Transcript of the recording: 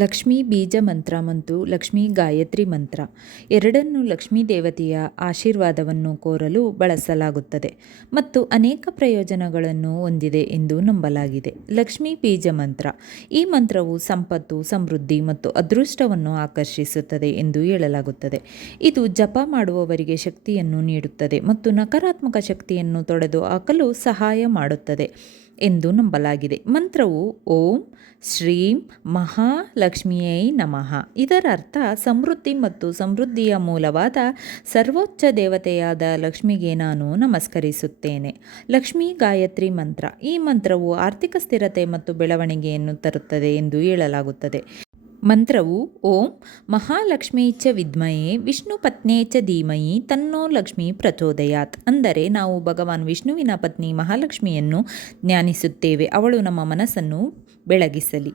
ಲಕ್ಷ್ಮೀ ಬೀಜ ಮಂತ್ರ ಮತ್ತು ಲಕ್ಷ್ಮೀ ಗಾಯತ್ರಿ ಮಂತ್ರ ಎರಡನ್ನೂ ಲಕ್ಷ್ಮೀ ದೇವತೆಯ ಆಶೀರ್ವಾದವನ್ನು ಕೋರಲು ಬಳಸಲಾಗುತ್ತದೆ ಮತ್ತು ಅನೇಕ ಪ್ರಯೋಜನಗಳನ್ನು ಹೊಂದಿದೆ ಎಂದು ನಂಬಲಾಗಿದೆ. ಲಕ್ಷ್ಮೀ ಬೀಜ ಮಂತ್ರ ಈ ಮಂತ್ರವು ಸಂಪತ್ತು, ಸಮೃದ್ಧಿ ಮತ್ತು ಅದೃಷ್ಟವನ್ನು ಆಕರ್ಷಿಸುತ್ತದೆ ಎಂದು ಹೇಳಲಾಗುತ್ತದೆ. ಇದು ಜಪ ಮಾಡುವವರಿಗೆ ಶಕ್ತಿಯನ್ನು ನೀಡುತ್ತದೆ ಮತ್ತು ನಕಾರಾತ್ಮಕ ಶಕ್ತಿಯನ್ನು ತೊಡೆದು ಹಾಕಲು ಸಹಾಯ ಮಾಡುತ್ತದೆ ಎಂದು ನಂಬಲಾಗಿದೆ. ಮಂತ್ರವು ಓಂ ಶ್ರೀಂ ಮಹಾಲಕ್ಷ್ಮಿಯೈ ನಮಃ. ಇದರ ಅರ್ಥ ಸಮೃದ್ಧಿ ಮತ್ತು ಸಮೃದ್ಧಿಯ ಮೂಲವಾದ ಸರ್ವೋಚ್ಚ ದೇವತೆಯಾದ ಲಕ್ಷ್ಮಿಗೆ ನಾನು ನಮಸ್ಕರಿಸುತ್ತೇನೆ. ಲಕ್ಷ್ಮೀ ಗಾಯತ್ರಿ ಮಂತ್ರ ಈ ಮಂತ್ರವು ಆರ್ಥಿಕ ಸ್ಥಿರತೆ ಮತ್ತು ಬೆಳವಣಿಗೆಯನ್ನು ತರುತ್ತದೆ ಎಂದು ಹೇಳಲಾಗುತ್ತದೆ. ಮಂತ್ರವು ಓಂ ಮಹಾಲಕ್ಷ್ಮೀ ಚ ವಿದ್ಮಹೇ ವಿಷ್ಣು ಪತ್ನೇ ಚ ಧೀಮಹಿ ತನ್ನೋ ಲಕ್ಷ್ಮೀ ಪ್ರಚೋದಯಾತ್. ಅಂದರೆ ನಾವು ಭಗವಾನ್ ವಿಷ್ಣುವಿನ ಪತ್ನಿ ಮಹಾಲಕ್ಷ್ಮಿಯನ್ನು ಧ್ಯಾನಿಸುತ್ತೇವೆ, ಅವಳು ನಮ್ಮ ಮನಸ್ಸನ್ನು ಬೆಳಗಿಸಲಿ.